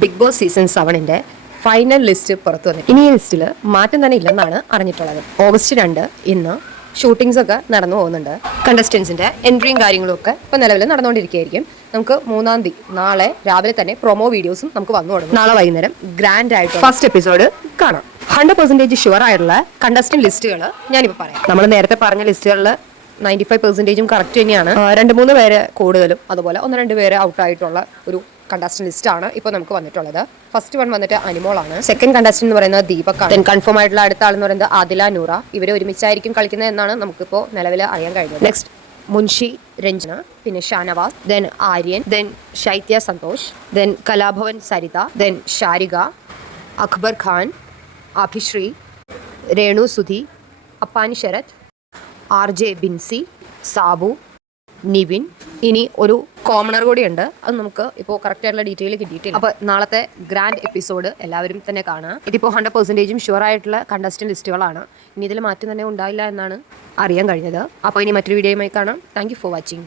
Big boss season സെവനിന്റെ final list പുറത്തു വന്നു. ഇനി ഈ ലിസ്റ്റിൽ മാറ്റം തന്നെ ഇല്ലെന്നാണ് അറിഞ്ഞിട്ടുള്ളത്. ഓഗസ്റ്റ് രണ്ട് ഇന്ന് ഷൂട്ടിങ്സ് ഒക്കെ നടന്നു പോകുന്നുണ്ട്. കണ്ടസ്റ്റൻസിന്റെ എൻട്രിയും കാര്യങ്ങളും ഒക്കെ ഇപ്പൊ നിലവിൽ നടന്നുകൊണ്ടിരിക്കുകയായിരിക്കും. നമുക്ക് മൂന്നാം തീയതി നാളെ രാവിലെ തന്നെ പ്രൊമോ വീഡിയോസും നമുക്ക് വന്നു തുടങ്ങും. നാളെ വൈകുന്നേരം ഗ്രാൻഡ് ആയിട്ട് ഫസ്റ്റ് എപ്പിസോഡ് കാണാം. ഹൺഡ്രഡ് പെർസെന്റേജ് ഷുവർ ആയിട്ടുള്ള കണ്ടസ്റ്റന്റ് ലിസ്റ്റുകൾ ഞാനിപ്പോൾ പറയാം. നമ്മൾ നേരത്തെ പറഞ്ഞ ലിസ്റ്റുകളിൽ നയന്റി ഫൈവ് പെർസെന്റേജും കറക്റ്റ് തന്നെയാണ്. രണ്ട് മൂന്ന് പേര് കൂടുതലും അതുപോലെ ഒന്ന് രണ്ട് പേര് ഔട്ട് ആയിട്ടുള്ള ഒരു കണ്ടസ്റ്റന്റ് ലിസ്റ്റ് ആണ് ഇപ്പോൾ നമുക്ക് വന്നിട്ടുള്ളത്. ഫസ്റ്റ് വൺ വന്നിട്ട് അനിമോളാണ്. സെക്കൻഡ് കണ്ടസ്റ്റന്റ് എന്ന് പറയുന്നത് ദീപക് ആണ്. കൺഫേം ആയിട്ടുള്ള അടുത്ത ആൾ എന്ന് പറയുന്നത് ആദില നൂറ. ഇവർ ഒരുമിച്ചായിരിക്കും കളിക്കുന്നത് എന്നാണ് നമുക്കിപ്പോൾ നിലവിൽ അറിയാൻ കഴിഞ്ഞത്. നെക്സ്റ്റ് മുൻഷി രഞ്ജന പിന്നെ Shanavas. Then Aryan. Then Shaithya Santhosh. Then Kalabhavan Saritha. Then Sharika Akbar Khan Abhishree Renu Sudhi Appani Sarath R J Binsy Sabu Nivin. ഇനി ഒരു കോമണർ കൂടി ഉണ്ട് അത് നമുക്ക് ഇപ്പോൾ കറക്റ്റ് ആയിട്ടുള്ള ഡീറ്റെയിൽ കിട്ടിയിട്ടില്ല. അപ്പോൾ നാളത്തെ ഗ്രാൻഡ് എപ്പിസോഡ് എല്ലാവരും തന്നെ കാണുക. ഇതിപ്പോൾ ഹൺഡ്രഡ് പെർസെന്റേജും ഷുവർ ആയിട്ടുള്ള കണ്ടസ്റ്റന്റ് ലിസ്റ്റുകളാണ് ഇനി ഇതിൽ മാറ്റം തന്നെ ഉണ്ടാവില്ല എന്നാണ് അറിയാൻ കഴിഞ്ഞത്. അപ്പോൾ ഇനി മറ്റൊരു വീഡിയോയുമായി കാണാം. Thank for watching